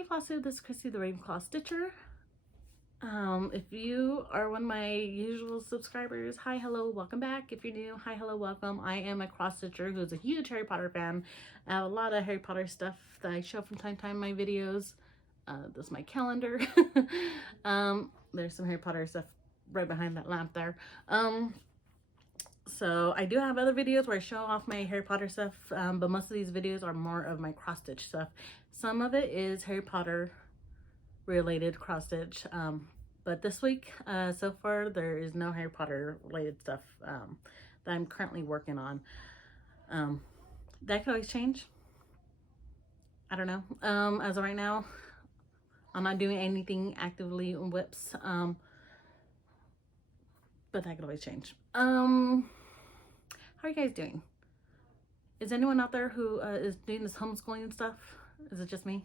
Hey Flosstube, this is Christy the Ravenclaw Stitcher. If you are one of my usual subscribers, hi, hello, welcome back. If you're new, hi, hello, welcome. I am a cross stitcher who's a huge Harry Potter fan. I have a lot of Harry Potter stuff that I show from time to time in my videos. This is my calendar. There's some Harry Potter stuff right behind that lamp there. So I do have other videos where I show off my Harry Potter stuff, but most of these videos are more of my cross stitch stuff. Some of it is Harry Potter related cross stitch, but this week so far there is no Harry Potter related stuff that I'm currently working on. That could always change. I don't know. As of right now, I'm not doing anything actively on whips, but that could always change. How are you guys doing? Is anyone out there who is doing this homeschooling stuff? Is it just me?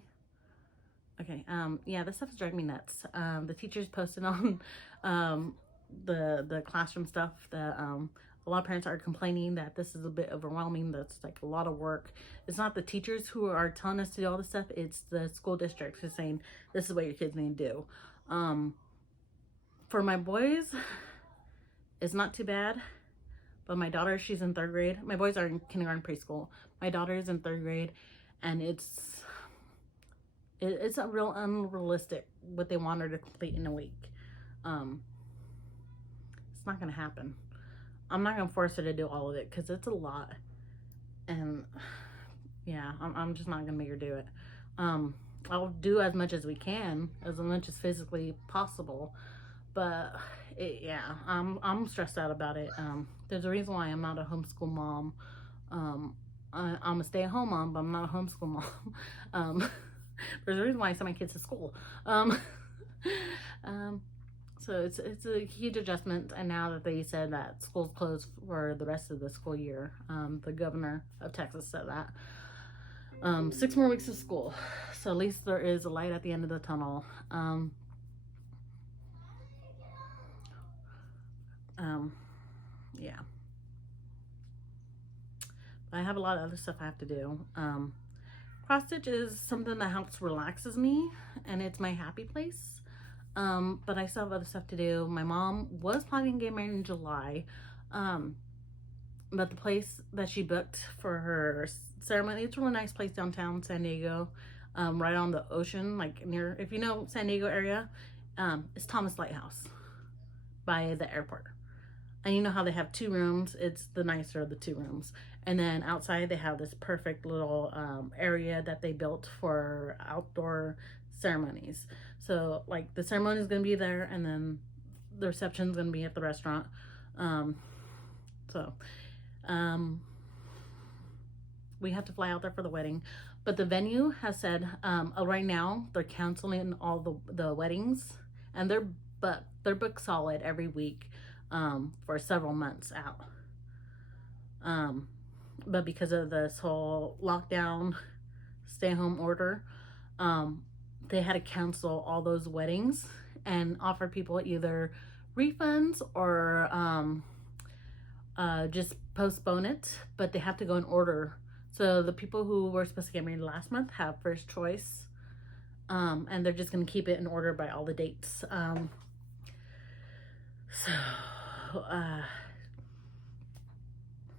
Okay, yeah, this stuff is driving me nuts. The teachers posted on the classroom stuff that a lot of parents are complaining that this is a bit overwhelming, that's like a lot of work. It's not the teachers who are telling us to do all this stuff, it's the school district who's saying this is what your kids need to do. For my boys, it's not too bad, but my daughter, she's in 3rd grade. My boys are in kindergarten, preschool. My daughter is in 3rd grade, and it's a real unrealistic what they want her to complete in a week. It's not gonna happen. I'm not gonna force her to do all of it because it's a lot, and yeah, I'm just not gonna make her do it. I'll do as much as we can, as much as physically possible, but yeah, I'm stressed out about it. There's a reason why I'm not a homeschool mom. I'm a stay-at-home mom, but I'm not a homeschool mom. There's a reason why I send my kids to school. So it's a huge adjustment, and now that they said that school's closed for the rest of the school year, the governor of Texas said that 6 more weeks of school, so at least there is a light at the end of the tunnel. Yeah, but I have a lot of other stuff I have to do. Cross stitch is something that helps relaxes me, and it's my happy place. But I still have other stuff to do. My mom was planning to get married in July, but the place that she booked for her ceremony, it's a really nice place downtown San Diego, right on the ocean, like near, if you know San Diego area, it's Thomas Lighthouse by the airport. And you know how they have 2 rooms, it's the nicer of the 2 rooms. And then outside they have this perfect little area that they built for outdoor ceremonies. So like the ceremony is going to be there, and then the reception is going to be at the restaurant. We have to fly out there for the wedding. But the venue has said right now they're canceling all the weddings, and they're booked solid every week for several months out. But because of this whole lockdown, stay-home order, they had to cancel all those weddings and offer people either refunds or just postpone it, but they have to go in order. So the people who were supposed to get married last month have first choice, and they're just going to keep it in order by all the dates.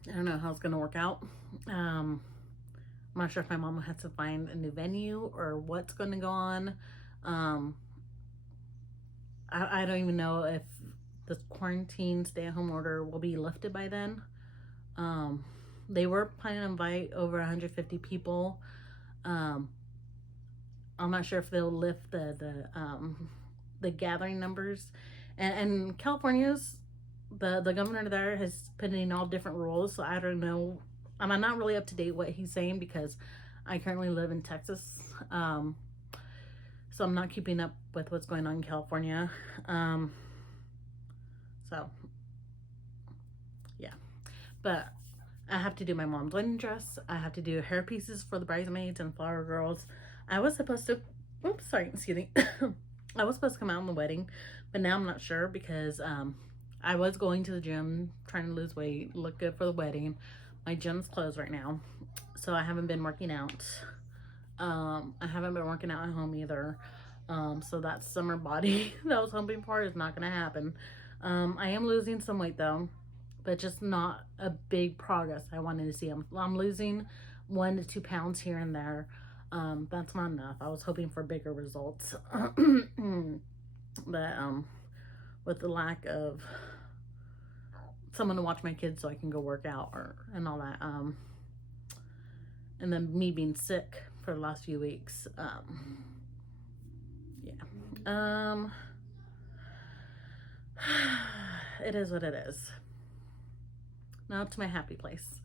I don't know how it's going to work out. I'm not sure if my mom has to find a new venue or what's going to go on. I don't even know if the quarantine stay-at-home order will be lifted by then. They were planning to invite over 150 people. I'm not sure if they'll lift the gathering numbers. And California's the governor there has put in all different rules, so I don't know. I'm not really up to date what he's saying because I currently live in Texas, so I'm not keeping up with what's going on in California. So yeah, but I have to do my mom's wedding dress. I have to do hair pieces for the bridesmaids and flower girls. I was supposed to, oops, sorry, excuse me. I was supposed to come out in the wedding, but now I'm not sure because I was going to the gym, trying to lose weight, look good for the wedding. My gym's closed right now, so I haven't been working out. I haven't been working out at home either. So that summer body that I was hoping for is not going to happen. I am losing some weight though, but just not a big progress I wanted to see. I'm losing 1 to 2 pounds here and there. That's not enough. I was hoping for bigger results. But with the lack of someone to watch my kids so I can go work out and all that, and then me being sick for the last few weeks, yeah, it is what it is. Now to my happy place.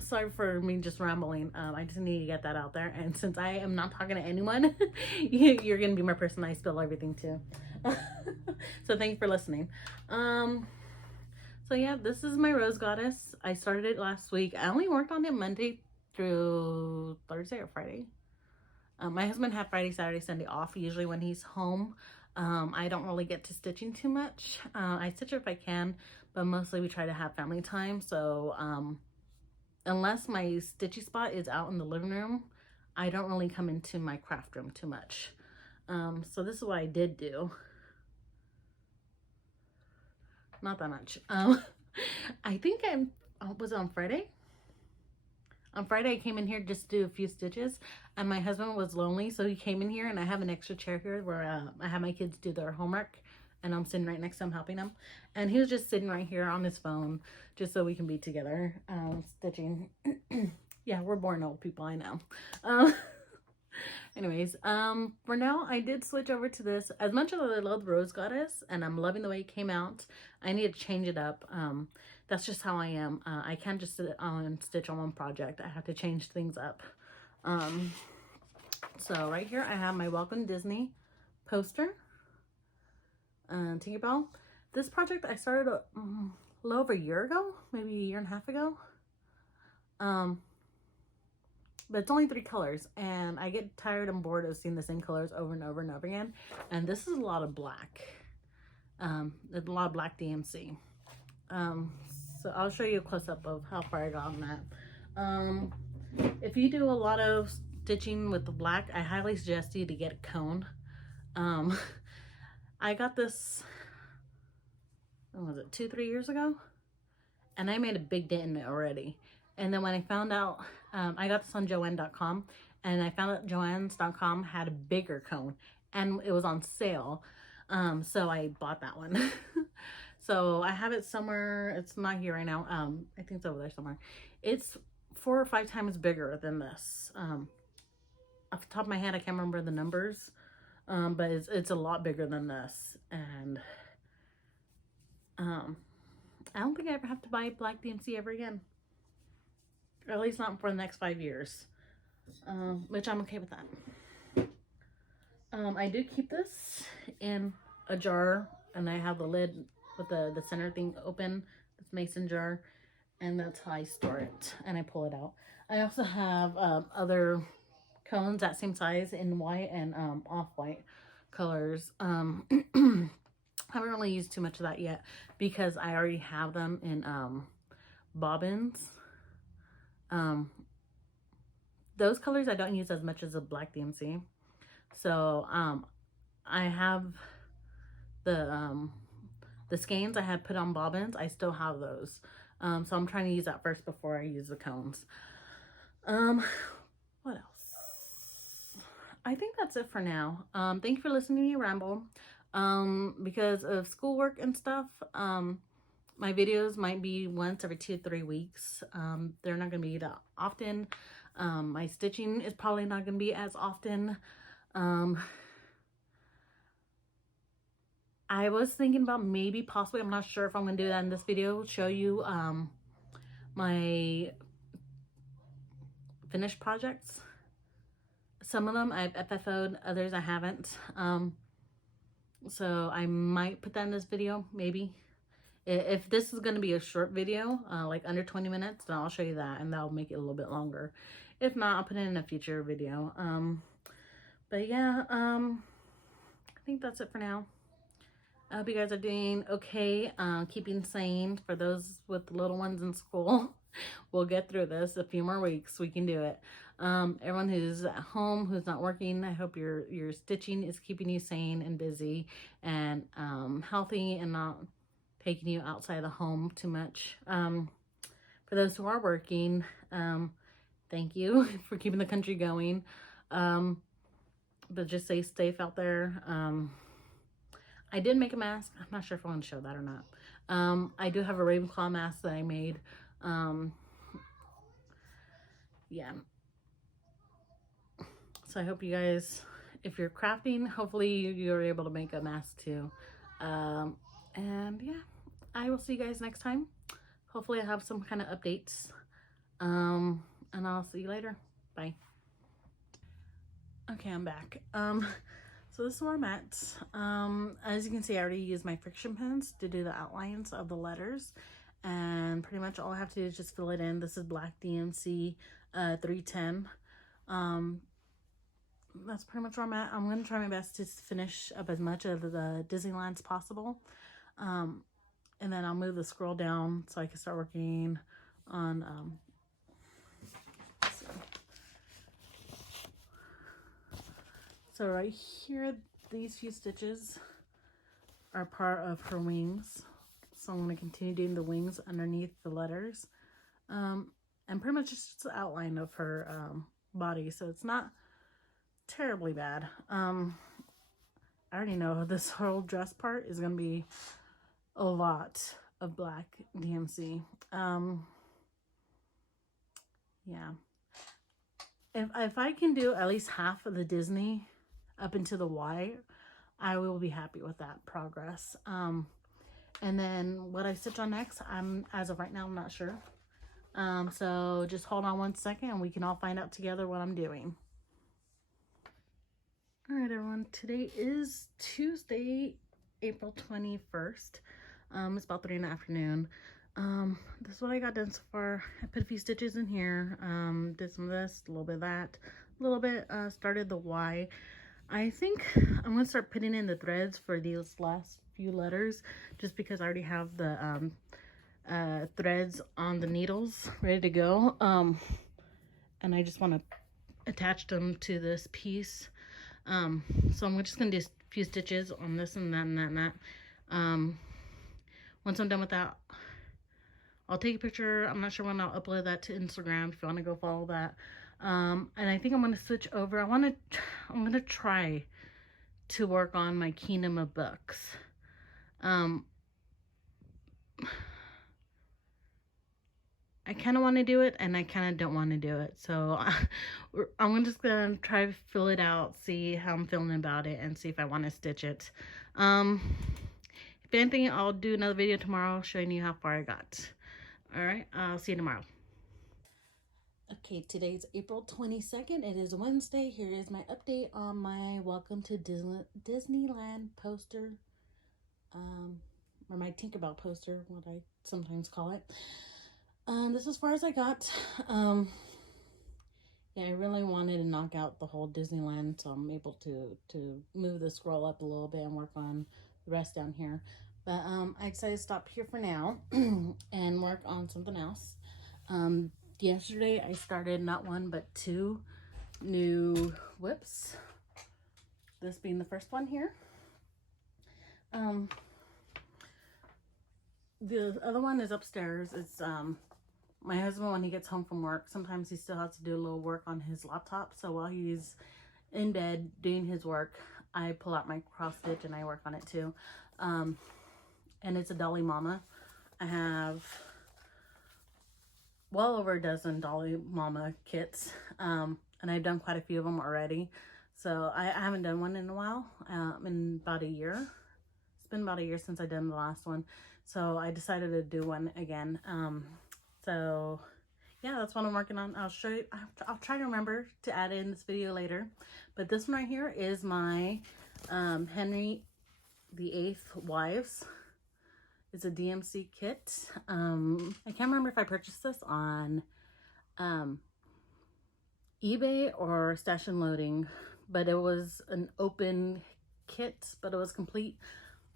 Sorry for me just rambling. I just need to get that out there. And since I am not talking to anyone, you're going to be my person I spill everything to. So thank you for listening. So yeah, this is my Rose Goddess. I started it last week. I only worked on it Monday through Thursday or Friday. My husband had Friday, Saturday, Sunday off. Usually when he's home, I don't really get to stitching too much. I stitch if I can, but mostly we try to have family time. So, unless my stitchy spot is out in the living room, I don't really come into my craft room too much. So this is what I did do. Not that much. I think was it on Friday? On Friday, I came in here just to do a few stitches, and my husband was lonely, so he came in here, and I have an extra chair here where I have my kids do their homework, and I'm sitting right next to him helping them. And he was just sitting right here on his phone just so we can be together stitching. Yeah, we're born old people, I know. Anyways, for now, I did switch over to this. As much as I love Rose Goddess, and I'm loving the way it came out, I need to change it up. That's just how I am. I can't just sit on stitch on one project. I have to change things up. So right here, I have my Welcome Disney poster. Tinkerbell. This project I started a little over a year ago, maybe a year and a half ago. But it's only 3 colors, and I get tired and bored of seeing the same colors over and over and over again. And this is a lot of black. There's a lot of black DMC. So I'll show you a close-up of how far I got on that. If you do a lot of stitching with the black, I highly suggest you to get a cone. I got this, when was it, 2-3 years ago? And I made a big dent in it already. And then when I found out, I got this on Joann.com, and I found out Joann's.com had a bigger cone, and it was on sale. So I bought that one. So I have it somewhere. It's not here right now. I think it's over there somewhere. It's 4 or 5 times bigger than this. Off the top of my head, I can't remember the numbers. But it's a lot bigger than this. And I don't think I ever have to buy black DMC ever again. Or at least not for the next 5 years. Which I'm okay with that. I do keep this in a jar, and I have the lid with the center thing open. This mason jar, and that's how I store it, and I pull it out. I also have other cones that same size in white and off-white colors. Haven't really used too much of that yet because I already have them in bobbins. Those colors I don't use as much as a black DMC. So I have the skeins I had put on bobbins. I still have those. So I'm trying to use that first before I use the cones. What else? I think that's it for now. Thank you for listening to me ramble. Because of schoolwork and stuff, my videos might be once every 2-3 weeks. They're not going to be that often. My stitching is probably not going to be as often. I was thinking about maybe possibly, I'm not sure if I'm going to do that in this video, show you my finished projects. Some of them I've FFO'd, others I haven't. So I might put that in this video, maybe. If this is going to be a short video, like under 20 minutes, then I'll show you that, and that'll make it a little bit longer. If not, I'll put it in a future video. But yeah, I think that's it for now. I hope you guys are doing okay, keeping sane for those with little ones in school. We'll get through this. A few more weeks, we can do it. Everyone who's at home, who's not working, I hope your stitching is keeping you sane and busy and healthy and not taking you outside the home too much. For those who are working, thank you for keeping the country going. But just stay safe out there. I did make a mask. I'm not sure if I want to show that or not. I do have a Ravenclaw mask that I made. Yeah. So I hope you guys, if you're crafting, hopefully you're able to make a mask too. And yeah, I will see you guys next time. Hopefully I have some kind of updates. And I'll see you later. Bye. Okay, I'm back. So this is where I'm at. As you can see, I already used my friction pens to do the outlines of the letters. And pretty much all I have to do is just fill it in. This is black DMC 310. That's pretty much where I'm at. I'm going to try my best to finish up as much of the Disneyland as possible. And then I'll move the scroll down so I can start working on... So right here, these few stitches are part of her wings. So I'm going to continue doing the wings underneath the letters. And pretty much just the outline of her body. So it's not terribly bad. I already know this whole dress part is going to be a lot of black DMC. Yeah. If I can do at least half of the Disney up into the Y, I will be happy with that progress. And then what I stitch on next, as of right now, I'm not sure. So just hold on 1 second and we can all find out together what I'm doing. All right, everyone, today is Tuesday, April 21st. It's about 3 in the afternoon. This is what I got done so far. I put a few stitches in here, did some of this, a little bit of that, a little bit, started the Y. I think I'm going to start putting in the threads for these last few letters, just because I already have the threads on the needles ready to go. And I just want to attach them to this piece. So I'm just going to do a few stitches on this and that and that and that. Once I'm done with that, I'll take a picture. I'm not sure when I'll upload that to Instagram if you want to go follow that. And I think I'm going to switch over. I'm going to try to work on my Kingdom of Books. I kind of want to do it and I kind of don't want to do it. So I'm just going to try to fill it out, see how I'm feeling about it, and see if I want to stitch it. If anything, I'll do another video tomorrow showing you how far I got. All right, I'll see you tomorrow. Okay, today's April 22nd. It is Wednesday. Here is my update on my Welcome to Disneyland poster, or my Tinkerbell poster, what I sometimes call it. This is as far as I got. Yeah, I really wanted to knock out the whole Disneyland, so I'm able to move the scroll up a little bit and work on the rest down here. But I decided to stop here for now and work on something else. Yesterday I started not 1 but 2 new whips. This being the first one here. The other one is upstairs. It's my husband, when he gets home from work, sometimes he still has to do a little work on his laptop. So while he's in bed doing his work, I pull out my cross stitch and I work on it too. And it's a Dolly Mama. I have well over a dozen Dolly Mama kits, and I've done quite a few of them already. So I haven't done one in a while, in about a year. It's been about a year since I done the last one. So I decided to do one again. So yeah, that's what I'm working on. I'll show you. I'll try to remember to add it in this video later. But this one right here is my Henry VIII Wives. It's a DMC kit. I can't remember if I purchased this on eBay or Stash and Loading, but it was an open kit, but it was complete.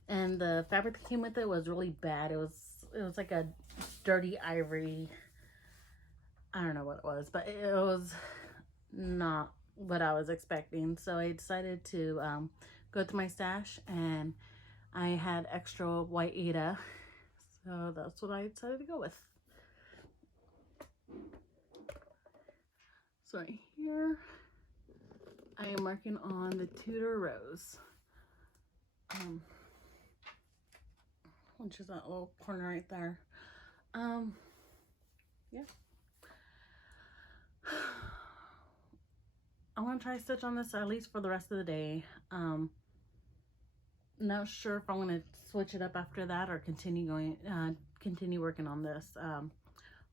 And the fabric that came with it was really bad. It was like a dirty ivory. I don't know what it was, but it was not what I was expecting. So I decided to go to my stash, and I had extra white Ada. So that's what I decided to go with. So right here, I am working on the Tudor Rose. Which is that little corner right there. Yeah. I'm gonna try to stitch on this at least for the rest of the day. Not sure if I'm gonna switch it up after that or continue working on this.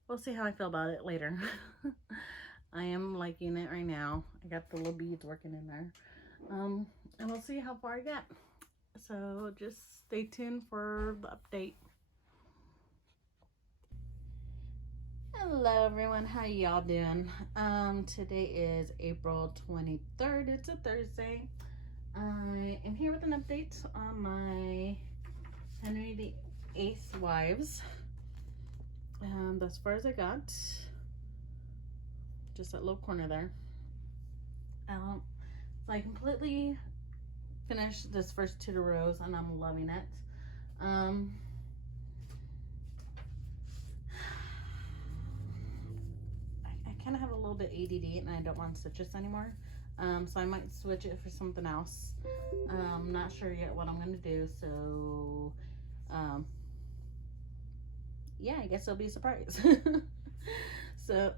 We'll see how I feel about it later. I am liking it right now. I got the little beads working in there. And we'll see how far I get. So just stay tuned for the update. Hello everyone, how y'all doing? Today is April 23rd. It's a Thursday. I am here with an update on my Henry VIII's Wives. As far as I got, just that little corner there. So I completely finished this first Tudor Rose, and I'm loving it. I kind of have a little bit ADD, and I don't want to stitch this anymore. So I might switch it for something else. I'm not sure yet what I'm going to do, so yeah, I guess it'll be a surprise. So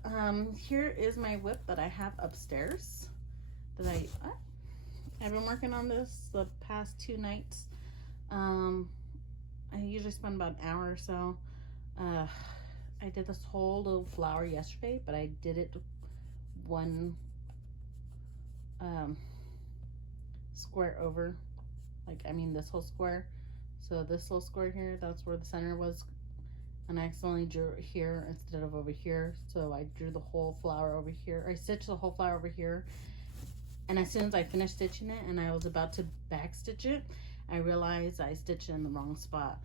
here is my whip that I have upstairs that I've been working on this the past 2 nights. I usually spend about an hour or so. I did this whole little flower yesterday, but I did it one square over, like, I mean this whole square. So this little square here, that's where the center was, and I accidentally drew it here instead of over here. So I drew the whole flower over here. I stitched the whole flower over here, and as soon as I finished stitching it and I was about to back stitch it, I realized I stitched it in the wrong spot.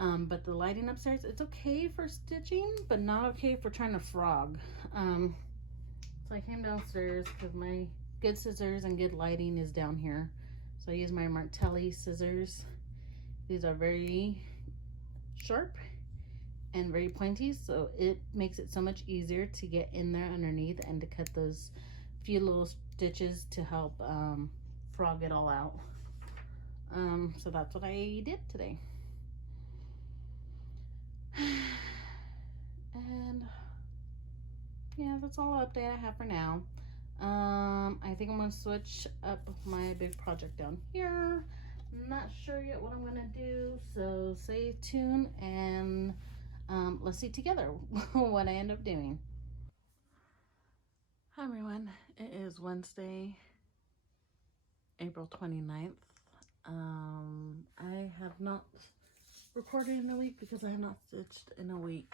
But the lighting upstairs, it's okay for stitching, but not okay for trying to frog. So I came downstairs because my good scissors and good lighting is down here. So I use my Martelli scissors. These are very sharp and very pointy, so it makes it so much easier to get in there underneath and to cut those few little stitches to help frog it all out. So that's what I did today. And yeah, that's all the update I have for now. I think I'm gonna switch up my big project down here. Not sure yet what I'm gonna do, so stay tuned and let's see together what I end up doing. Hi everyone, it is Wednesday, April 29th. I have not recorded in a week because I have not stitched in a week,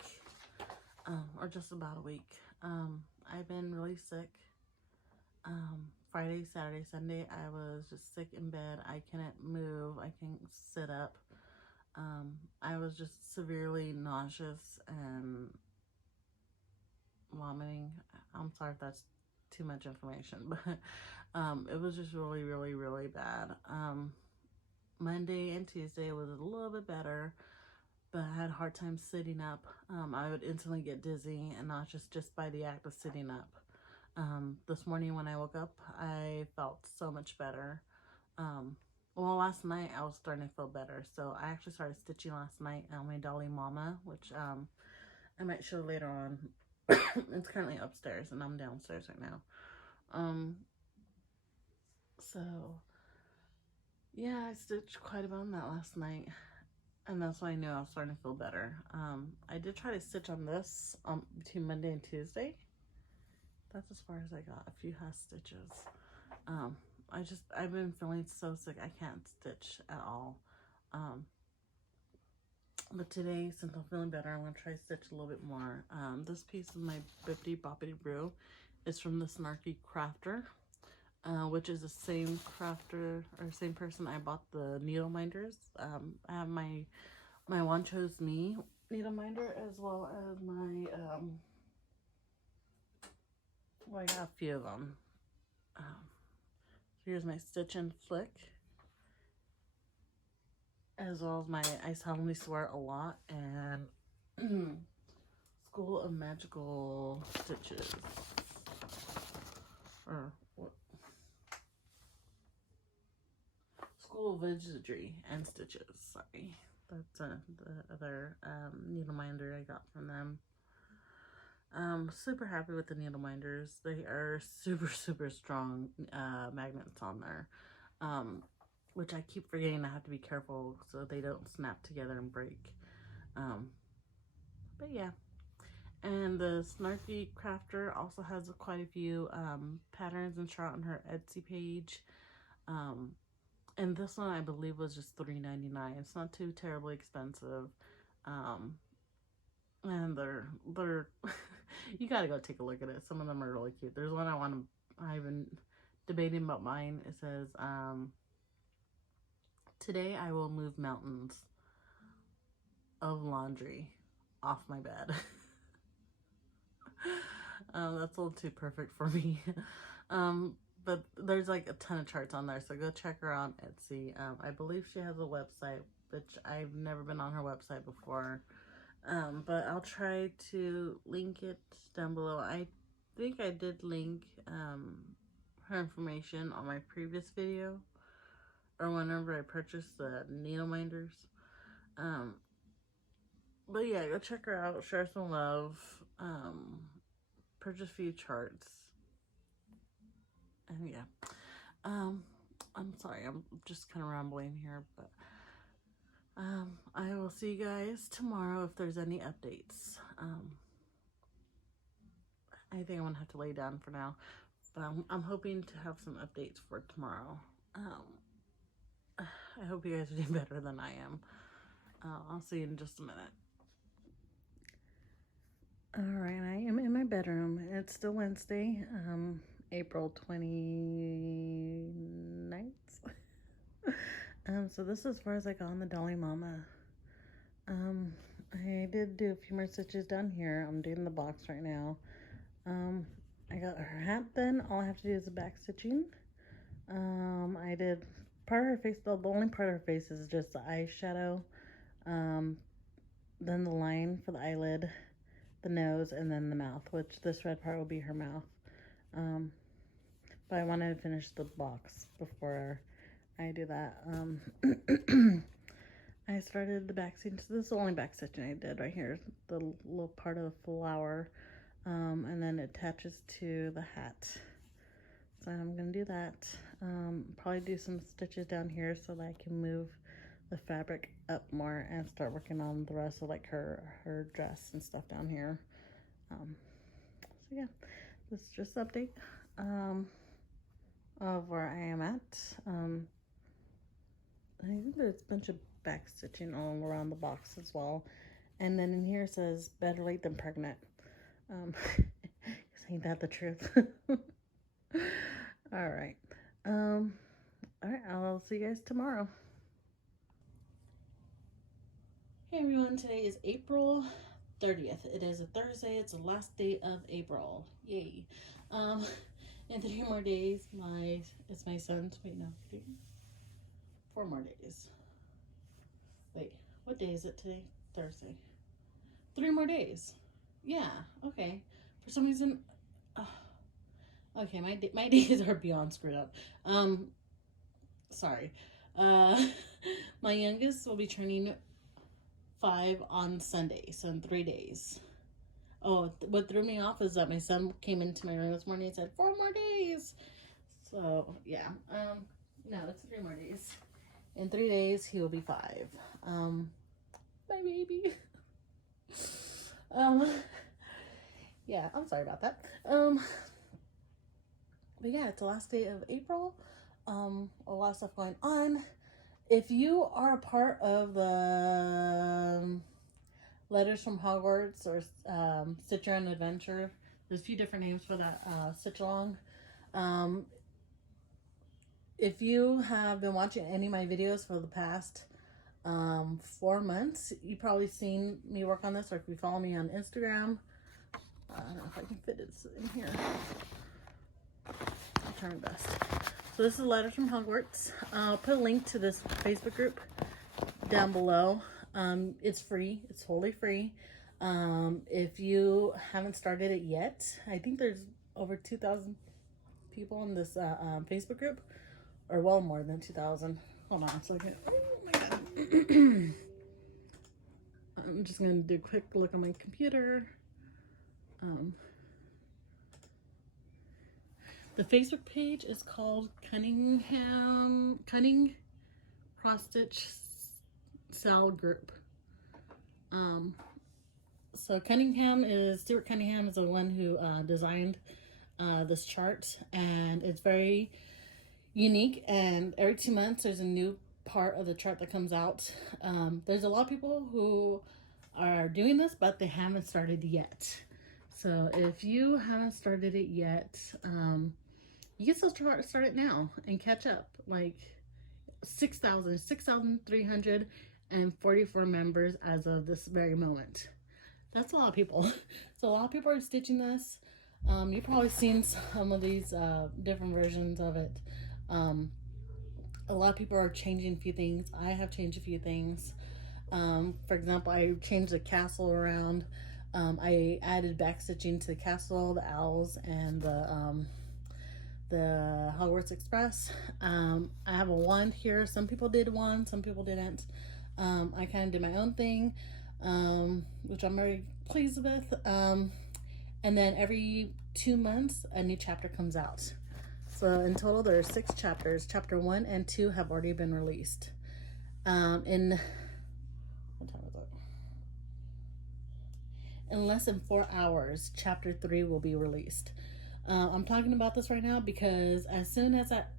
or just about a week. I've been really sick. Friday, Saturday, Sunday, I was just sick in bed. I couldn't move. I couldn't sit up. I was just severely nauseous and vomiting. I'm sorry if that's too much information, but it was just really, really, really bad. Monday and Tuesday was a little bit better, but I had a hard time sitting up. I would instantly get dizzy and nauseous just by the act of sitting up. This morning when I woke up, I felt so much better. Well, last night I was starting to feel better, so I actually started stitching last night on my Dolly Mama, which I might show later on. It's currently upstairs and I'm downstairs right now. So yeah, I stitched quite a bit on that last night, and that's why I knew I was starting to feel better. I did try to stitch on this between Monday and Tuesday. That's as far as I got, a few half stitches. I've been feeling so sick I can't stitch at all. But today, since I'm feeling better, I'm going to try to stitch a little bit more. This piece of my Bippity Boppity Brew is from the Snarky Crafter, which is the same crafter, or same person I bought the needle minders. I have my One Chose Me needle minder, as well as my Well, I got a few of them. Here's my Stitch and Flick, as well as my I Solemnly Swear a Lot and School of Magical Stitches. Or what? School of Wizardry and Stitches. Sorry. That's the other needle minder I got from them. Super happy with the needle minders. They are super strong magnets on there. Which I keep forgetting I have to be careful so they don't snap together and break. But yeah. And the Snarky Crafter also has quite a few patterns and shot on her Etsy page. And this one I believe was just $3.99. It's not too terribly expensive. And they're you gotta go take a look at it. Some of them are really cute. There's one I've been debating about mine. It says, today I will move mountains of laundry off my bed. That's a little too perfect for me. But there's like a ton of charts on there, so go check her out on Etsy. I believe she has a website, which I've never been on her website before. But I'll try to link it down below. I think I did link her information on my previous video, or whenever I purchased the needle minders. But yeah, go check her out, share some love, purchase a few charts, and yeah. I'm sorry, I'm just kind of rambling here, but I will see you guys tomorrow if there's any updates. I think I'm gonna have to lay down for now, but I'm hoping to have some updates for tomorrow. I hope you guys are doing better than I am. I'll see you in just a minute. Alright, I am in my bedroom. It's still Wednesday, April 29th. So this is as far as I got on the Dolly Mama. I did do a few more stitches down here. I'm doing the box right now. I got her hat done. All I have to do is the back stitching. I did part of her face. The only part of her face is just the eyeshadow. Then the line for the eyelid, the nose, and then the mouth, which this red part will be her mouth. But I wanted to finish the box before I do that. I started the back stitching. So this is the only back stitching I did right here. The little part of the flower. And then it attaches to the hat. So I'm going to do that. Probably do some stitches down here so that I can move the fabric up more and start working on the rest of like her dress and stuff down here. So yeah, this is just an update of where I am at. I think there's a bunch of back stitching all around the box as well. And then in here it says better late than pregnant. Ain't that the truth? All right. I'll see you guys tomorrow. Hey everyone, today is April 30th. It is a Thursday. It's the last day of April. Yay. In 3 more days, it's my son's, wait, no, 4 more days. Wait, what day is it today? Thursday. 3 more days. Yeah, okay. For some reason, okay, my days are beyond screwed up. Sorry. My youngest will be turning 5 on Sunday, so in 3 days. Oh, what threw me off is that my son came into my room this morning and said 4 more days. So yeah, no, it's 3 more days. In 3 days he will be 5. My baby. Yeah, I'm sorry about that. But yeah, it's the last day of April. A lot of stuff going on. If you are a part of the Letters from Hogwarts or Stitch Your Own Adventure, there's a few different names for that stitch along. If you have been watching any of my videos for the past 4 months, you've probably seen me work on this, or if you follow me on Instagram, I don't know if I can fit it in here. I'll try my best. So this is Letters from Hogwarts. I'll put a link to this Facebook group down below. It's free. It's totally free. If you haven't started it yet, I think there's over 2,000 people in this Facebook group, or well more than 2,000. Hold on a second. Oh my god. I'm just gonna do a quick look on my computer. The Facebook page is called Cunning Cross Stitch Sal Group. So Stuart Cunningham is the one who designed this chart, and it's very unique, and every 2 months there's a new part of the chart that comes out. There's a lot of people who are doing this, but they haven't started yet. So if you haven't started it yet, you can still start it now and catch up. Like 6,344 members as of this very moment. That's a lot of people. So a lot of people are stitching this. You've probably seen some of these different versions of it. A lot of people are changing a few things. I have changed a few things. For example, I changed the castle around. I added back stitching to the castle, the owls, and the Hogwarts Express. I have a wand here. Some people did one, some people didn't. I kind of did my own thing, which I'm very pleased with. And then every 2 months, a new chapter comes out. So in total, there are 6 chapters. Chapter 1 and 2 have already been released. What time is it? In less than 4 hours, chapter 3 will be released. I'm talking about this right now because as soon as that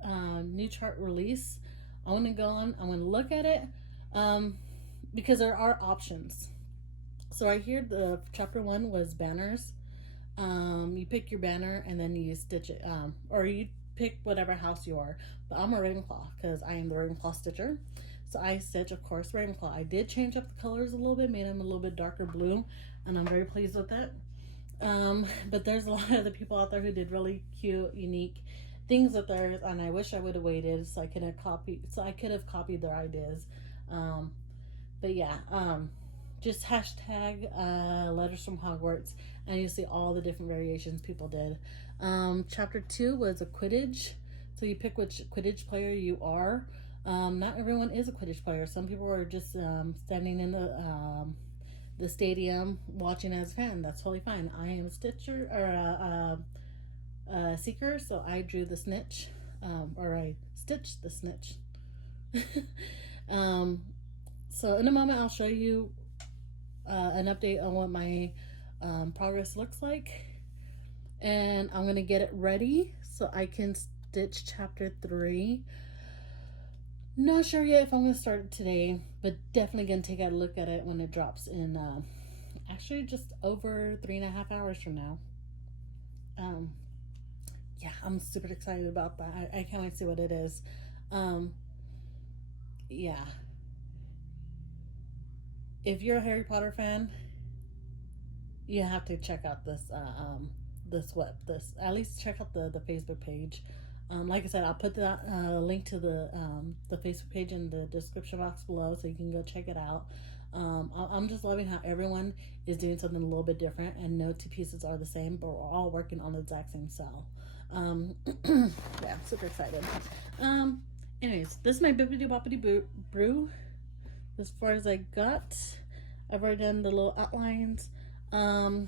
new chart release, I want to go on, I want to look at it, because there are options. So right here, the chapter 1 was banners. You pick your banner and then you stitch it, or you pick whatever house you are. But I'm a Ravenclaw because I am the Ravenclaw stitcher. So I stitch, of course, Ravenclaw. I did change up the colors a little bit, made them a little bit darker blue, and I'm very pleased with that. But there's a lot of other people out there who did really cute, unique things with theirs, and I wish I would have waited so I could have copied their ideas. But yeah, just hashtag Letters from Hogwarts, and you see all the different variations people did. Chapter 2 was a Quidditch, so you pick which Quidditch player you are. Not everyone is a Quidditch player. Some people are just standing in the stadium watching as a fan. That's totally fine. I am a stitcher or a seeker, so I drew the snitch, or I stitched the snitch. So in a moment I'll show you an update on what my progress looks like, and I'm gonna get it ready so I can stitch chapter 3. Not sure yet if I'm gonna start it today, but definitely gonna take a look at it when it drops in actually just over 3.5 hours from now. Yeah, I'm super excited about that. I can't wait to see what it is. Yeah, if you're a Harry Potter fan, you have to check out this at least check out the Facebook page. Like I said, I'll put that link to the Facebook page in the description box below, so you can go check it out. I'm just loving how everyone is doing something a little bit different, and no 2 pieces are the same, but we're all working on the exact same cell. Yeah, super excited. Anyways, this is my bippity boppity brew. As far as I got, I've already done the little outlines. So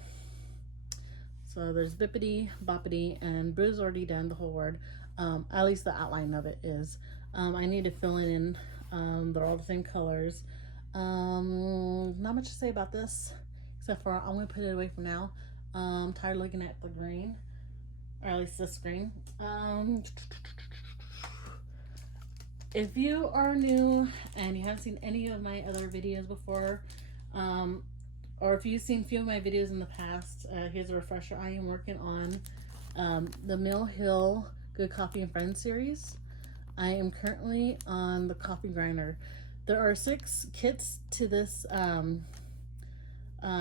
there's bippity, boppity, and Brew's already done the whole word. At least the outline of it is. I need to fill it in. They're all the same colors. Not much to say about this, except for I'm going to put it away for now. I'm tired of looking at the green, or at least this green. If you are new and you haven't seen any of my other videos before, or if you've seen a few of my videos in the past, here's a refresher. I am working on the Mill Hill Good Coffee and Friends series. I am currently on the coffee grinder. There are 6 kits to this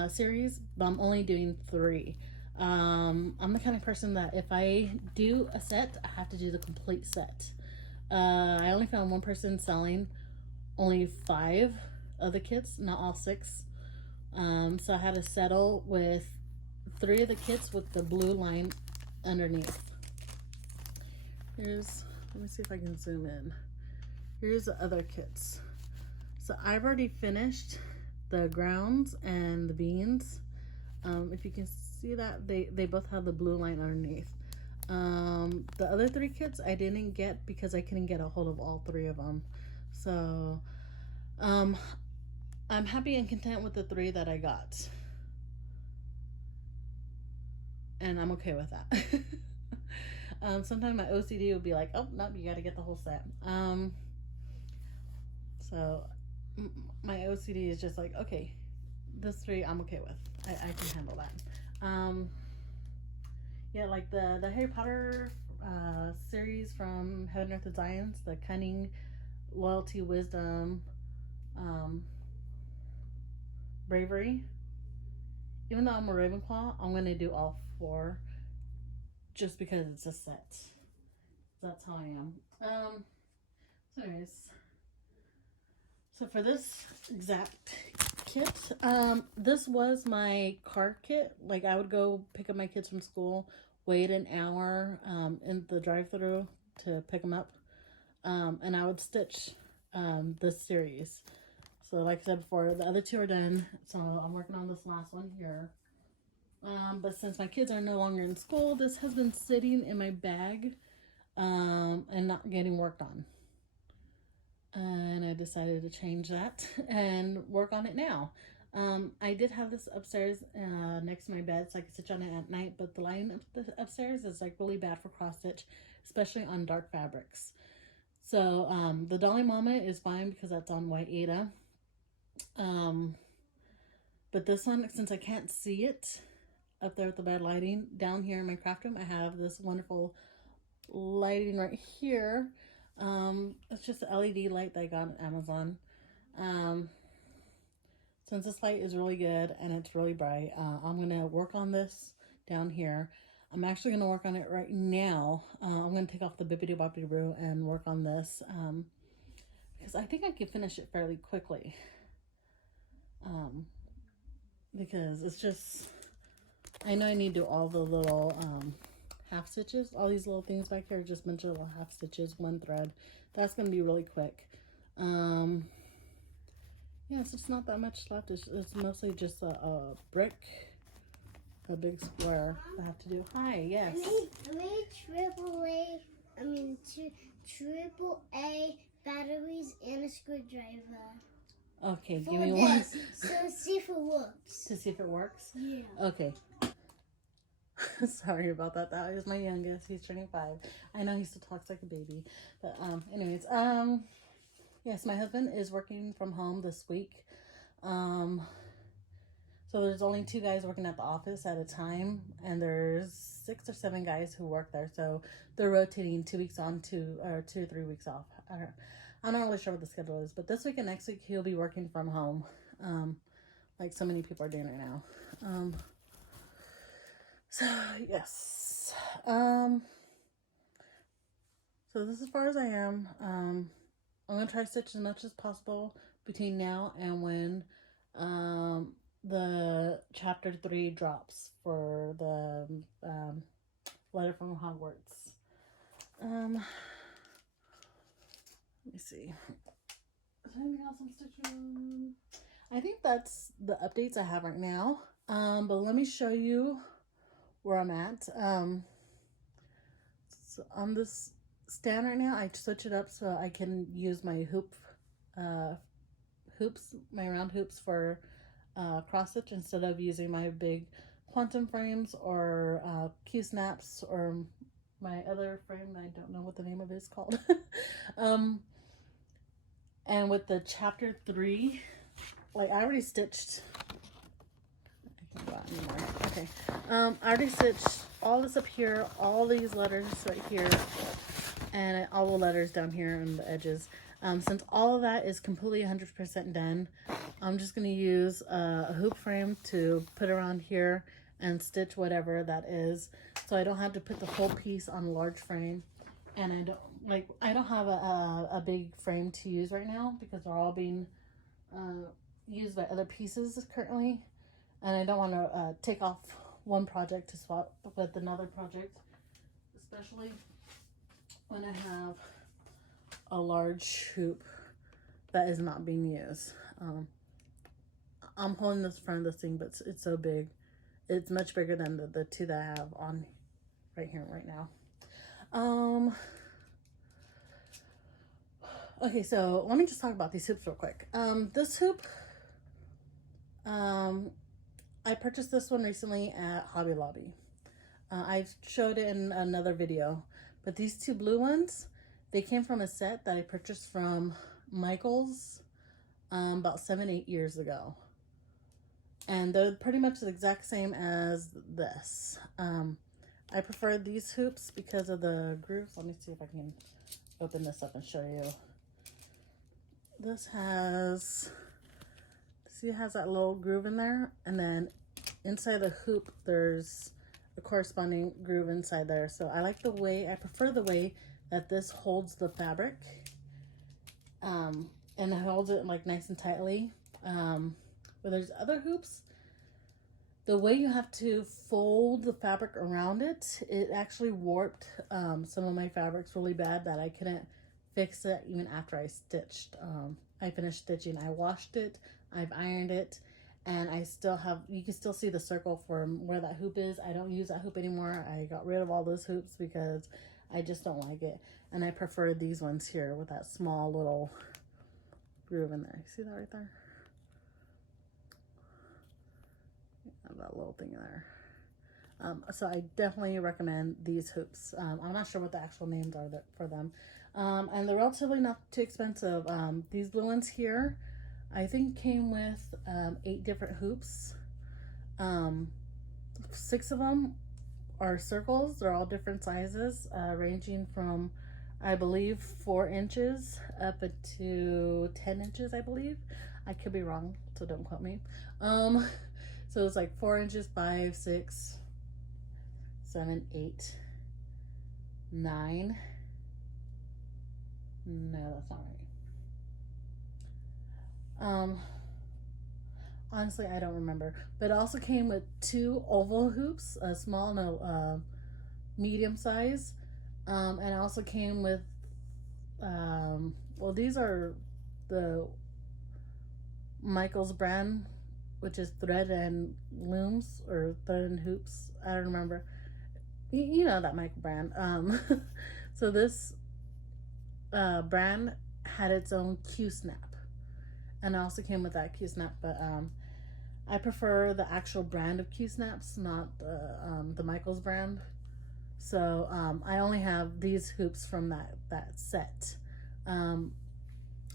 series, but I'm only doing 3. I'm the kind of person that if I do a set, I have to do the complete set. I only found one person selling only 5 of the kits, not all 6. So I had to settle with 3 of the kits with the blue line underneath. Let me see if I can zoom in. Here's the other kits. So I've already finished the grounds and the beans. If you can see that, they both have the blue line underneath. The other 3 kits I didn't get because I couldn't get a hold of all 3 of them. So I'm happy and content with the 3 that I got. And I'm okay with that. Sometimes my OCD would be like, oh, no, you got to get the whole set. So my OCD is just like, okay, this 3 I'm okay with. I can handle that. Yeah, like the Harry Potter series from Heaven, Earth, and Science, the Cunning, Loyalty, Wisdom, Bravery. Even though I'm a Ravenclaw, I'm going to do all 4 just because it's a set. That's how I am. So anyways, so for this exact kit, this was my car kit. Like, I would go pick up my kids from school, wait an hour in the drive-thru to pick them up, and I would stitch this series. So like I said before, the other 2 are done, so I'm working on this last one here. But since my kids are no longer in school, this has been sitting in my bag and not getting worked on. And I decided to change that and work on it now. I did have this upstairs next to my bed so I could stitch on it at night, but the lighting upstairs is like really bad for cross stitch, especially on dark fabrics. So the Dolly Mama is fine because that's on white Ada. But this one, since I can't see it up there with the bad lighting, down here in my craft room, I have this wonderful lighting right here. It's just an LED light that I got on Amazon. Since this light is really good and it's really bright, I'm going to work on this down here. I'm actually going to work on it right now. I'm going to take off the bippity boppity boo and work on this because I think I can finish it fairly quickly. Because it's just, I know I need to do all the little half stitches. All these little things back here are just a bunch of little half stitches, 1 thread. That's going to be really quick. Yeah, so it's not that much left. It's mostly just a brick, a big square I have to do. Hi, yes. I made triple A batteries and a screwdriver. Okay, give me one. So see if it works. To see if it works? Yeah. Okay. Sorry about that. That is my youngest. He's turning 5. I know he still talks like a baby. But anyways, yes, my husband is working from home this week. So there's only 2 guys working at the office at a time, and there's 6 or 7 guys who work there. So they're rotating 2 weeks on, 2 or 3 weeks off. I'm not really sure what the schedule is, but this week and next week he'll be working from home, like so many people are doing right now. So yes, so this is as far as I am. I'm gonna try to stitch as much as possible between now and when the chapter 3 drops for the letter from Hogwarts. Let me see. Is there anything else I'm stitching? I think that's the updates I have right now. But let me show you where I'm at. So on this stand right now, I switch it up so I can use my my round hoops for cross stitch instead of using my big quantum frames or Q-snaps or my other frame. I don't know what the name of it is called. And with the chapter 3, like I already stitched. I can't go out anymore. Okay. I already stitched all this up here, all these letters right here, and all the letters down here on the edges. Since all of that is completely 100% done, I'm just going to use a hoop frame to put around here and stitch whatever that is, so I don't have to put the whole piece on a large frame. And I don't have a big frame to use right now because they're all being used by other pieces currently, and I don't want to take off one project to swap with another project, especially when I have a large hoop that is not being used. I'm holding this front of this thing, but it's so big. It's much bigger than the two that I have on right here right now. Okay, so let me just talk about these hoops real quick. This hoop, I purchased this one recently at Hobby Lobby. I showed it in another video, but these two blue ones, they came from a set that I purchased from Michael's about 7-8 years ago. And they're pretty much the exact same as this. I prefer these hoops because of the grooves. Let me see if I can open this up and show you. This has, see, it has that little groove in there, and then inside the hoop there's a corresponding groove inside there. So I prefer the way that this holds the fabric, and it holds it like nice and tightly. But there's other hoops, the way you have to fold the fabric around it, it actually warped some of my fabrics really bad that I couldn't fix it even after I stitched. I finished stitching, I washed it, I've ironed it, and I still have, you can still see the circle from where that hoop is. I don't use that hoop anymore. I got rid of all those hoops because I just don't like it. And I prefer these ones here with that small little groove in there. See that right there? That little thing there. So I definitely recommend these hoops. I'm not sure what the actual names are for them. And they're relatively not too expensive. These blue ones here, I think came with 8 different hoops. 6 of them are circles. They're all different sizes, ranging from, I believe, 4 inches up to 10 inches, I believe. I could be wrong, so don't quote me. So it's like 4 inches, 5, 6, 7, 8, 9. No, that's not right. Honestly, I don't remember. But it also came with 2 oval hoops, a small and a medium size. And it also came with, well, these are the Michael's brand, which is thread and looms, or thread and hoops. I don't remember. You know that Michael brand. So this brand had its own Q-snap, and it also came with that Q-snap, but I prefer the actual brand of Q-snaps, not the Michael's brand. So I only have these hoops from that set.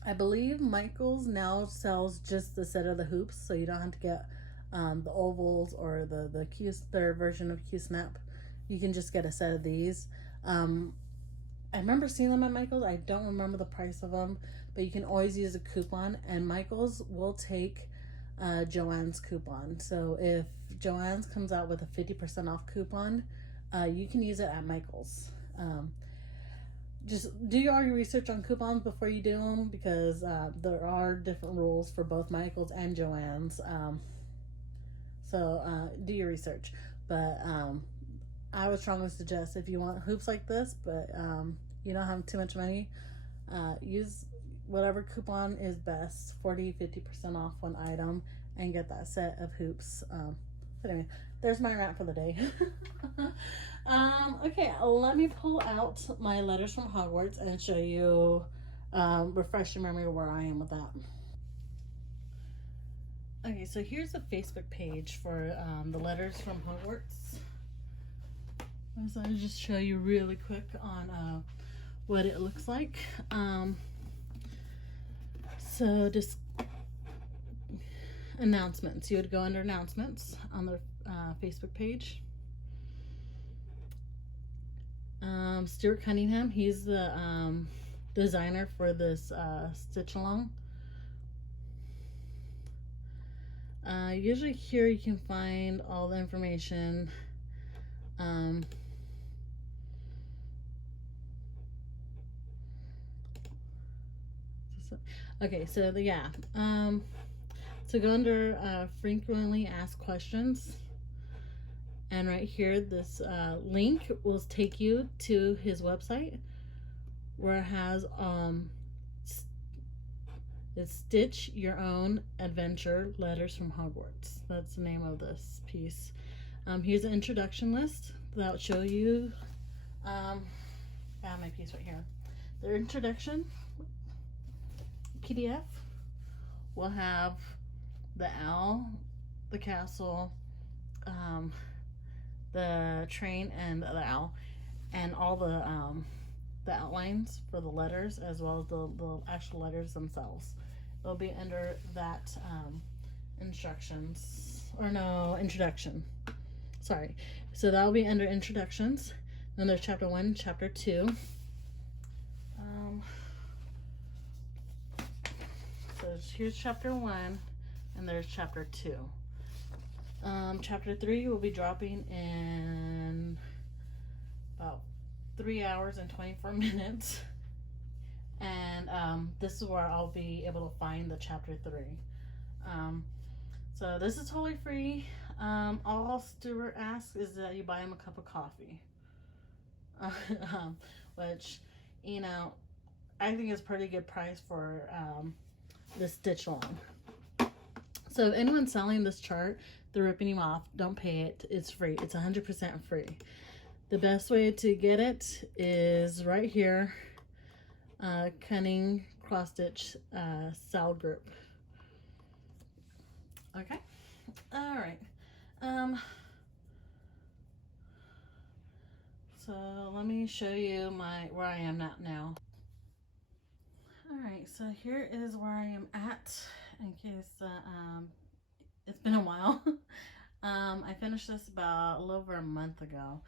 I believe Michael's now sells just the set of the hoops, so you don't have to get the ovals or their version of Q-snap. You can just get a set of these. I remember seeing them at Michael's. I don't remember the price of them, but you can always use a coupon, and Michael's will take Joann's coupon. So if Joann's comes out with a 50% off coupon, you can use it at Michael's. Just do all your research on coupons before you do them, because there are different rules for both Michael's and Joann's. So do your research. But I would strongly suggest, if you want hoops like this, but you don't have too much money, use whatever coupon is best, 40-50% off one item, and get that set of hoops. But anyway, there's my rant for the day. Okay, let me pull out my letters from Hogwarts and show you, refresh your memory where I am with that. Okay, so here's the Facebook page for the letters from Hogwarts. So I'll just show you really quick on what it looks like. So just announcements. You would go under announcements on the Facebook page. Stuart Cunningham, he's the designer for this stitch along. Usually here you can find all the information. Okay, so so go under frequently asked questions, and right here this link will take you to his website where it has it's Stitch Your Own Adventure Letters from Hogwarts. That's the name of this piece. Here's an introduction list that'll show you. I have my piece right here. The introduction PDF will have the owl, the castle, the train, and the owl, and all the outlines for the letters as well as the actual letters themselves. It'll be under that instructions, or no, introduction. Sorry. So that'll be under introductions. Then there's chapter 1, chapter 2. So here's chapter 1, and there's chapter 2. Chapter 3 will be dropping in about 3 hours and 24 minutes. And this is where I'll be able to find the chapter 3. So this is totally free. All Stuart asks is that you buy him a cup of coffee. Which, you know, I think is pretty good price for this Stitch along. So if anyone's selling this chart, they're ripping him off. Don't pay it. It's free. It's 100% free. The best way to get it is right here. Cunning Cross Stitch Sal Group. Okay. All right. So let me show you where I am at now. All right. So here is where I am at. In case it's been a while. I finished this about a little over a month ago.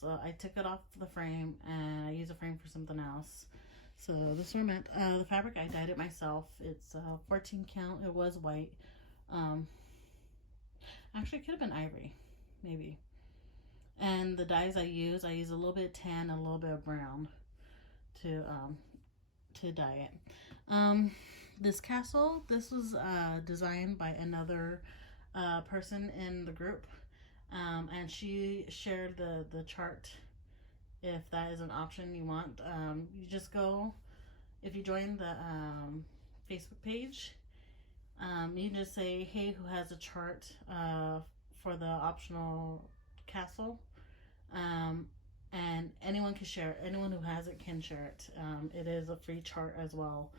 So I took it off the frame and I used a frame for something else. So this is where I'm at. The fabric, I dyed it myself. It's 14 count. It was white. Actually, it could have been ivory, maybe. And the dyes I use a little bit of tan and a little bit of brown to dye it. This castle, this was designed by another person in the group. And she shared the chart. If that is an option you want, you just go, if you join the Facebook page, you just say, hey, who has a chart for the optional castle, and anyone can share it. Anyone who has it can share it. It is a free chart as well,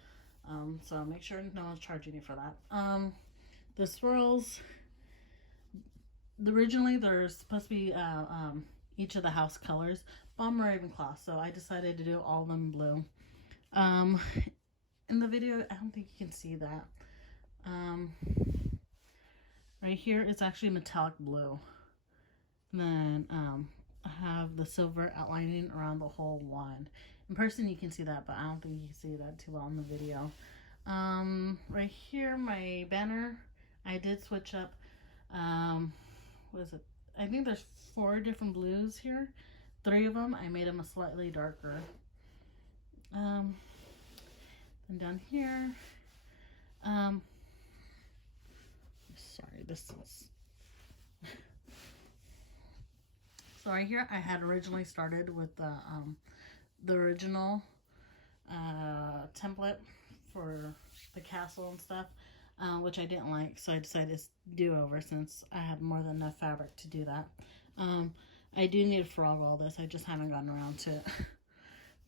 so make sure no one's charging you for that. The swirls, originally there's supposed to be each of the house colors, Bomb Ravenclaw, so I decided to do all of them blue. In the video, I don't think you can see that. Right here, it's actually metallic blue. And then I have the silver outlining around the whole wand. In person, you can see that, but I don't think you can see that too well in the video. Right here, my banner, I did switch up. What is it? I think there's 4 different blues here. 3 of them, I made them a slightly darker. And down here, sorry, this is, so right here, I had originally started with the original template for the castle and stuff, which I didn't like, so I decided to do over since I had more than enough fabric to do that. I do need to frog all this, I just haven't gotten around to it.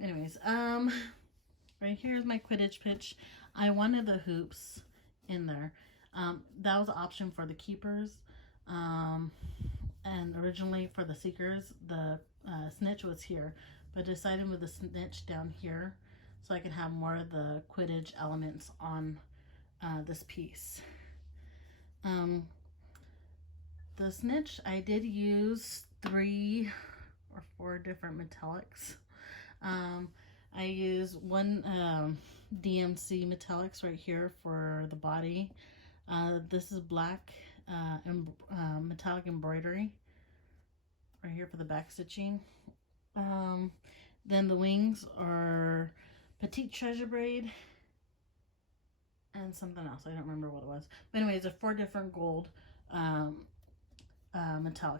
Anyways, right here is my Quidditch Pitch. I wanted the hoops in there. That was an option for the keepers. And originally for the seekers, the snitch was here. But I decided with the snitch down here so I could have more of the Quidditch elements on this piece. The snitch, I did use 3 or 4 different metallics. I use one DMC metallics right here for the body. This is black and metallic embroidery right here for the back stitching. Then the wings are petite treasure braid and something else. I don't remember what it was. But anyways, there are 4 different gold metallics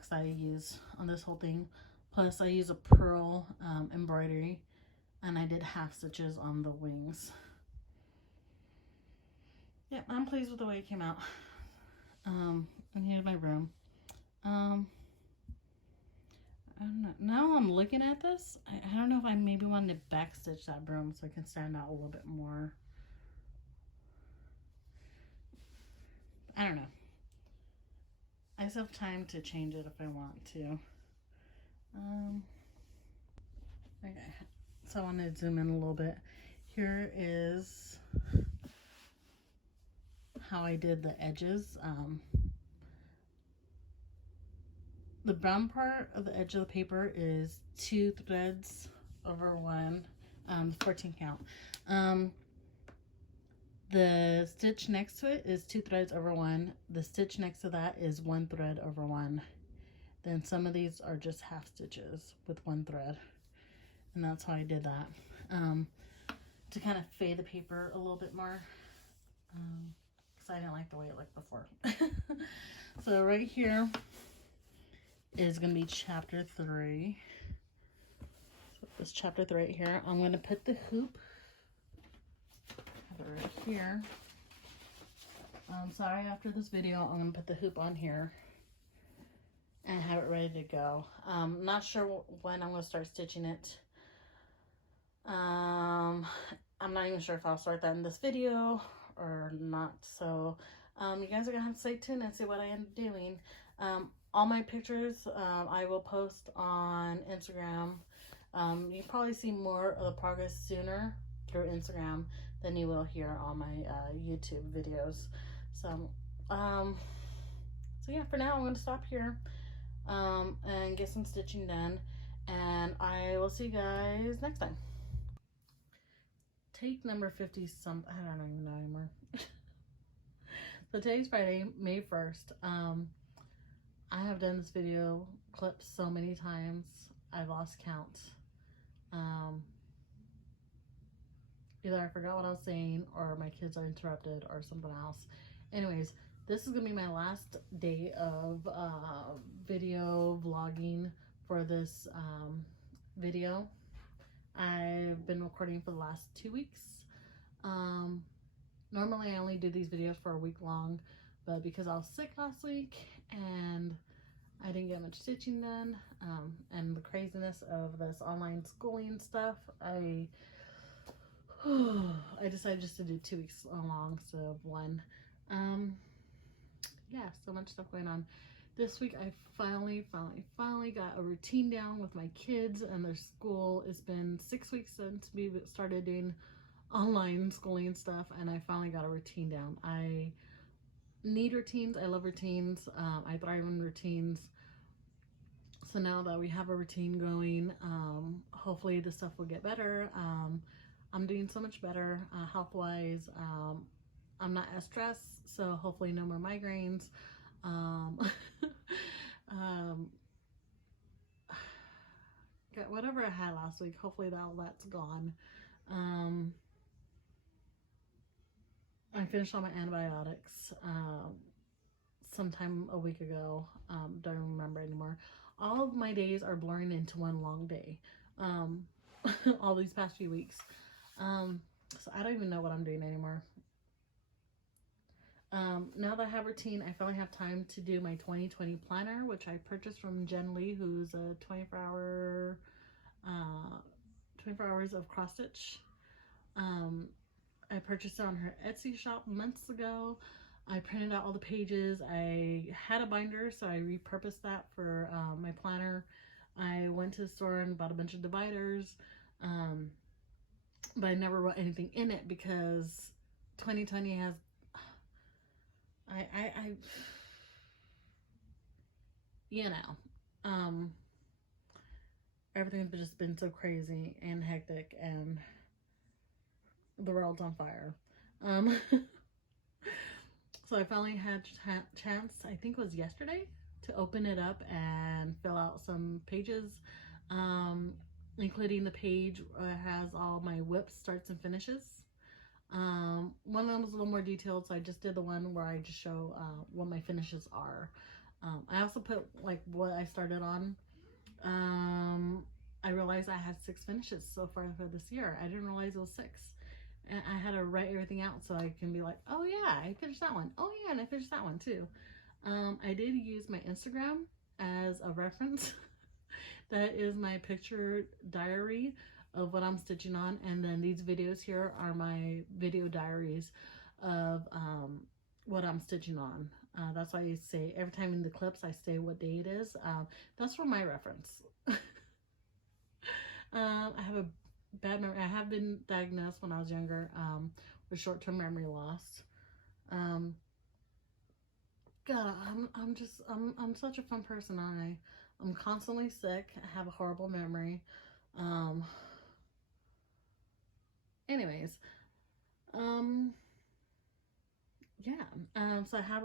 that I use on this whole thing. Plus I use a pearl embroidery, and I did half stitches on the wings. Yeah, I'm pleased with the way it came out. And here's my room. I don't know. Now I'm looking at this, I don't know if I maybe wanted to backstitch that broom so it can stand out a little bit more. I don't know. I still have time to change it if I want to. Okay, so I want to zoom in a little bit. Here is how I did the edges. The brown part of the edge of the paper is 2 threads over 1, 14 count. The stitch next to it is 2 threads over 1. The stitch next to that is 1 thread over 1. Then some of these are just half stitches with 1 thread. And that's how I did that. To kind of fade the paper a little bit more. Because I didn't like the way it looked before. So right here is going to be chapter 3. So this chapter 3 right here. I'm going to put the hoop right here. Sorry, after this video, I'm going to put the hoop on here and have it ready to go. Not sure when I'm going to start stitching it. I'm not even sure if I'll start that in this video or not. So you guys are going to have to stay tuned and see what I end up doing. All my pictures I will post on Instagram. You probably see more of the progress sooner through Instagram than you will here on my YouTube videos. So yeah, for now I'm going to stop here and get some stitching done, and I will see you guys next time. Take number 50 some, I don't even know anymore. So today's Friday, May 1st. I have done this video clip so many times, I've lost count. Either I forgot what I was saying, or my kids are interrupted, or something else. Anyways, this is gonna be my last day of video vlogging for this video. I've been recording for the last 2 weeks. Normally I only do these videos for a week long, but because I was sick last week and I didn't get much stitching done, and the craziness of this online schooling stuff, I decided just to do 2 weeks long instead of 1. Yeah, so much stuff going on. This week I finally got a routine down with my kids and their school. It's been 6 weeks since we started doing online schooling stuff, and I finally got a routine down. I need routines. I love routines. I thrive in routines. So now that we have a routine going, hopefully the stuff will get better. I'm doing so much better health-wise. I'm not as stressed, so hopefully no more migraines. Whatever I had last week, hopefully that's gone. I finished all my antibiotics sometime a week ago. Don't remember anymore. All of my days are blurring into one long day. All these past few weeks. So I don't even know what I'm doing anymore. Now that I have a routine, I finally have time to do my 2020 planner, which I purchased from Jen Lee, who's a 24 hours of cross stitch. I purchased it on her Etsy shop months ago. I printed out all the pages. I had a binder, so I repurposed that for my planner. I went to the store and bought a bunch of dividers, but I never wrote anything in it because 2020 has you know, everything's just been so crazy and hectic, and the world's on fire. So I finally had chance, I think it was yesterday, to open it up and fill out some pages, including the page has all my whips, starts, and finishes. One of them was a little more detailed, so I just did the one where I just show what my finishes are. I also put like what I started on. I realized I had 6 finishes so far for this year. I didn't realize it was 6. And I had to write everything out so I can be like, oh yeah, I finished that one. Oh yeah, and I finished that one too. I did use my Instagram as a reference. That is my picture diary of what I'm stitching on, and then these videos here are my video diaries of what I'm stitching on. That's why I say every time in the clips I say what day it is. That's for my reference. I have a bad memory. I have been diagnosed when I was younger with short-term memory loss. God, I'm such a fun person, aren't I? I'm constantly sick. I have a horrible memory. Anyways, yeah. So I have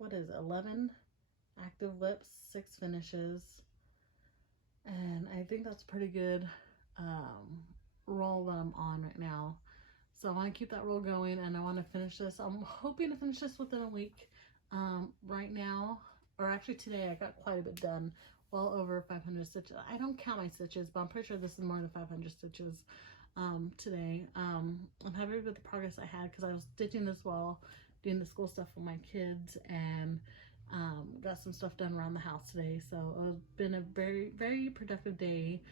11 active whips, 6 finishes, and I think that's pretty good roll that I'm on right now. So I want to keep that roll going, and I want to finish this. I'm hoping to finish this within a week. Right now, or actually today, I got quite a bit done. Well over 500 stitches. I don't count my stitches, but I'm pretty sure this is more than 500 stitches today. I'm happy with the progress I had because I was stitching this while doing the school stuff with my kids, and got some stuff done around the house today. So it's been a very, very productive day.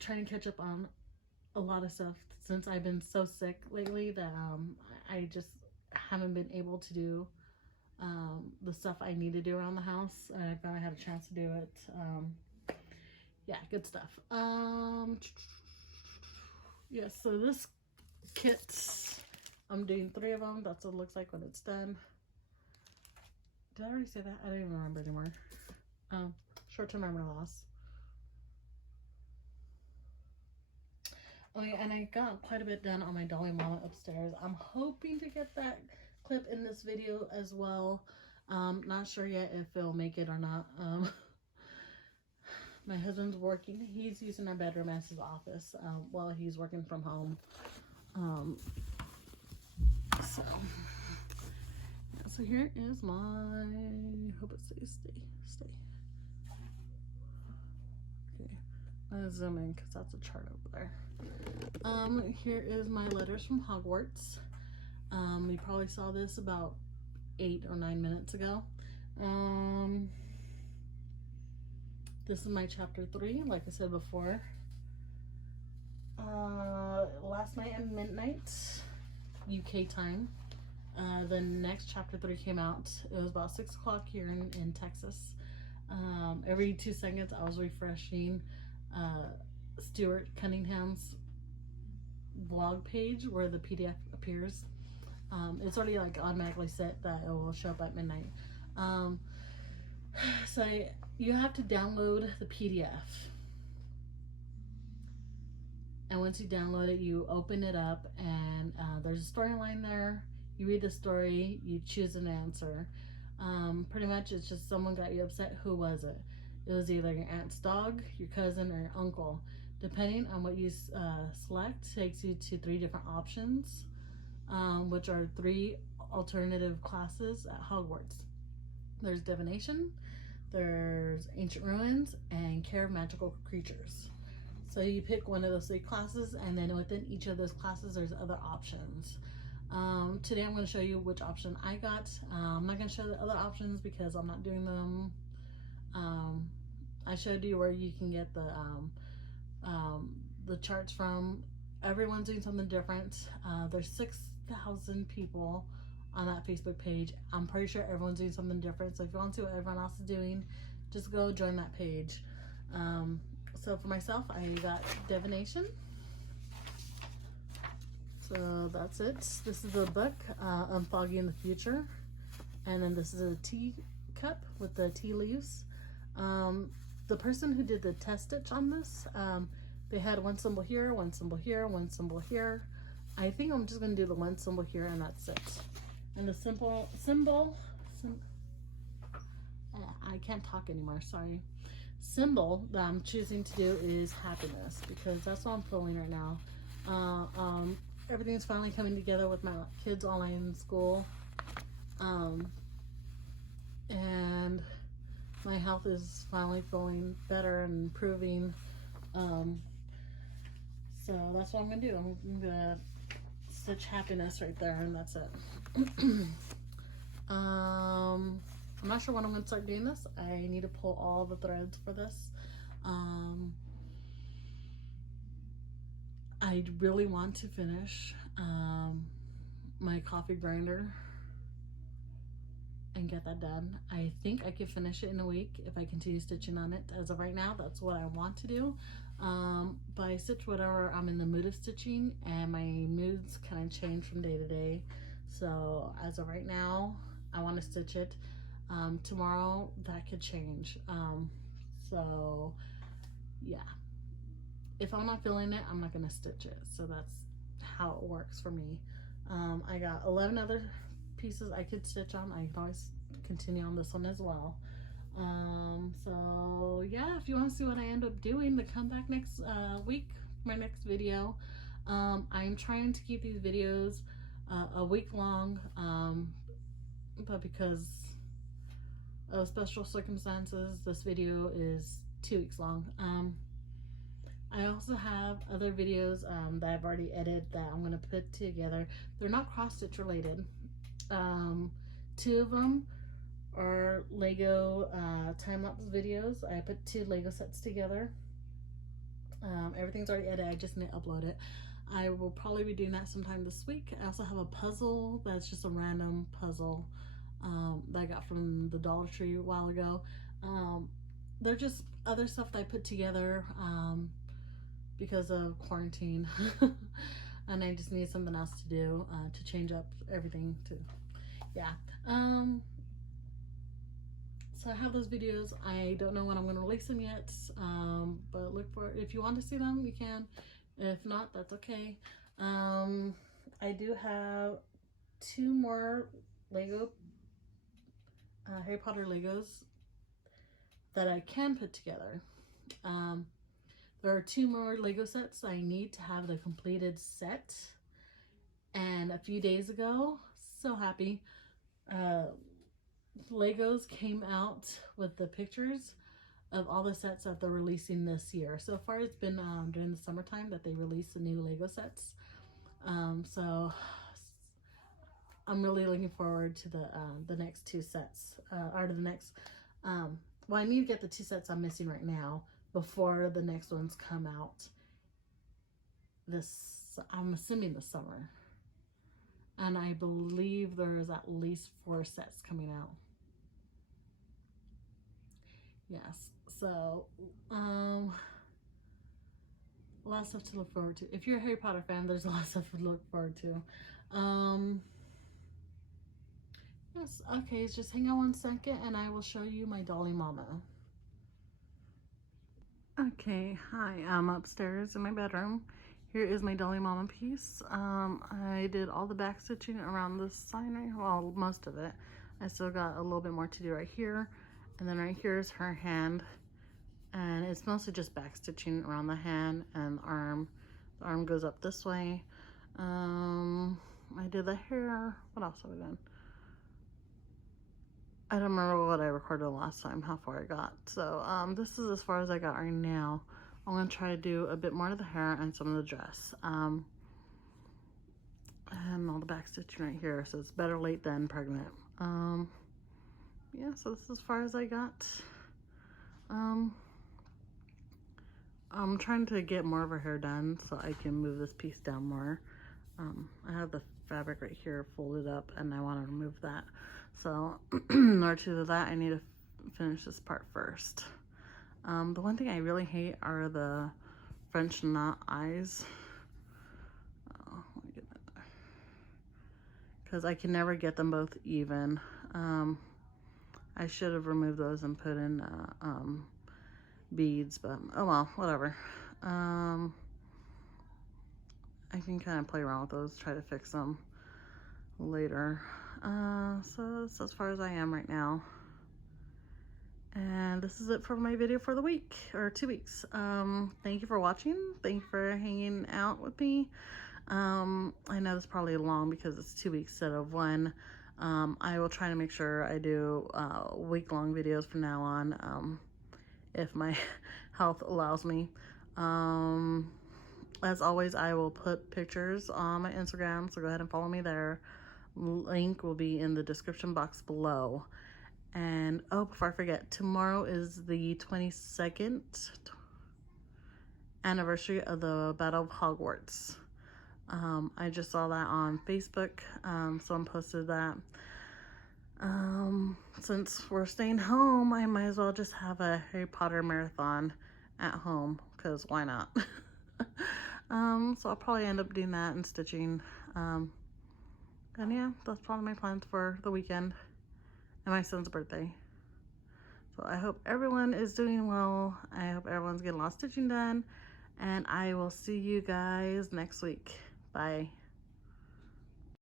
Trying to catch up on a lot of stuff since I've been so sick lately that I just haven't been able to do the stuff I need to do around the house, and I finally had a chance to do it. Yeah, good stuff. Yeah, so this kit, I'm doing 3 of them. That's what it looks like when it's done. Did I already say that? I don't even remember anymore. Short-term memory loss. Oh yeah, and I got quite a bit done on my Dolly Mama upstairs. I'm hoping to get that clip in this video as well. Not sure yet if it'll make it or not. My husband's working. He's using our bedroom as his office while he's working from home. So here is my, hope it stays, stay. Okay, I'm gonna zoom in because that's a chart over there. Here is my letters from Hogwarts. You probably saw this about 8 or 9 minutes ago. This is my chapter 3, like I said before. Last night at midnight, UK time, the next chapter 3 came out. It was about 6 o'clock here in Texas. Every 2 seconds I was refreshing Stuart Cunningham's blog page where the PDF appears. It's already like automatically set that it will show up at midnight. So you have to download the PDF, and once you download it, you open it up, and there's a storyline there. You read the story, you choose an answer. Pretty much it's just someone got you upset. Who was it? It was either your aunt's dog, your cousin, or your uncle. Depending on what you select, takes you to 3 different options, which are 3 alternative classes at Hogwarts. There's divination, there's ancient ruins, and care of magical creatures. So you pick one of those 3 classes, and then within each of those classes there's other options. Today I'm going to show you which option I got. I'm not going to show the other options because I'm not doing them. I showed you where you can get the charts from. Everyone's doing something different. There's 6,000 people on that Facebook page. I'm pretty sure everyone's doing something different. So if you want to see what everyone else is doing, just go join that page. So for myself, I got divination. So that's it. This is the book, Unfogging the Future. And then this is a tea cup with the tea leaves. The person who did the test stitch on this, they had one symbol here, one symbol here, one symbol here. I think I'm just going to do the one symbol here and that's it. And the I can't talk anymore, sorry. Symbol that I'm choosing to do is happiness, because that's what I'm feeling right now. Everything's finally coming together with my kids online in school. And my health is finally feeling better and improving. So that's what I'm gonna do. I'm gonna stitch happiness right there, and that's it. I'm not sure when I'm gonna start doing this. I need to pull all the threads for this. I really want to finish my coffee grinder and get that done. I think I could finish it in a week if I continue stitching on it. As of right now, that's what I want to do. But I stitch whatever I'm in the mood of stitching, and my moods kind of change from day to day. So as of right now, I want to stitch it. Tomorrow that could change. So yeah, if I'm not feeling it, I'm not gonna stitch it. So that's how it works for me. I got 11 other pieces I could stitch on. I can always continue on this one as well. So yeah, if you want to see what I end up doing, to come back next week, my next video. I'm trying to keep these videos a week long, but because of special circumstances, this video is 2 weeks long. I also have other videos that I've already edited that I'm going to put together. They're not cross-stitch related. 2 of them are Lego time-lapse videos. I put 2 Lego sets together. Everything's already edited. I just need to upload it. I will probably be doing that sometime this week. I also have a puzzle that's just a random puzzle that I got from the Dollar Tree a while ago. They're just other stuff that I put together because of quarantine. And I just need something else to do to change up everything too. Yeah. So I have those videos. I don't know when I'm going to release them yet, but look for, if you want to see them, you can. If not, that's okay. I do have 2 more Lego Harry Potter Legos that I can put together. There are 2 more Lego sets I need to have the completed set. And a few days ago, so happy, Legos came out with the pictures of all the sets that they're releasing this year. So far it's been during the summertime that they release the new Lego sets. So I'm really looking forward to the next 2 sets, or the next, well, I need to get the 2 sets I'm missing right now before the next ones come out this, I'm assuming this summer. And I believe there's at least 4 sets coming out. Yes, so a lot of stuff to look forward to. If you're a Harry Potter fan, there's a lot of stuff to look forward to. Yes, okay, just hang on 1 second and I will show you my Dolly Mama. Okay, hi, I'm upstairs in my bedroom. Here is my Dolly Mama piece. I did all the back stitching around this side right, well, most of it. I still got a little bit more to do right here. And then right here is her hand. And it's mostly just back stitching around the hand and arm. The arm goes up this way. I did the hair. What else have I done? I don't remember what I recorded last time, how far I got. So this is as far as I got right now. I'm going to try to do a bit more of the hair and some of the dress. And all the back stitching right here. So it's better late than pregnant. Yeah, so this is as far as I got. I'm trying to get more of her hair done so I can move this piece down more. I have the fabric right here folded up and I want to remove that. So in order to do that, I need to finish this part first. The one thing I really hate are the French knot eyes. Oh, let me get that there. Because I can never get them both even. I should have removed those and put in beads, but oh well, whatever. I can kind of play around with those, try to fix them later. So that's as far as I am right now. And this is it for my video for the week, or 2 weeks. Thank you for watching. Thank you for hanging out with me. I know it's probably long because it's 2 weeks instead of 1. I will try to make sure I do week-long videos from now on, if my health allows me. As always, I will put pictures on my Instagram, so go ahead and follow me there. Link will be in the description box below. And oh, before I forget, tomorrow is the 22nd anniversary of the Battle of Hogwarts. I just saw that on Facebook. Someone posted that. Since we're staying home, I might as well just have a Harry Potter marathon at home, because why not? So I'll probably end up doing that and stitching. And yeah, that's probably my plans for the weekend and my son's birthday. So I hope everyone is doing well. I hope everyone's getting a lot of stitching done. And I will see you guys next week. Bye.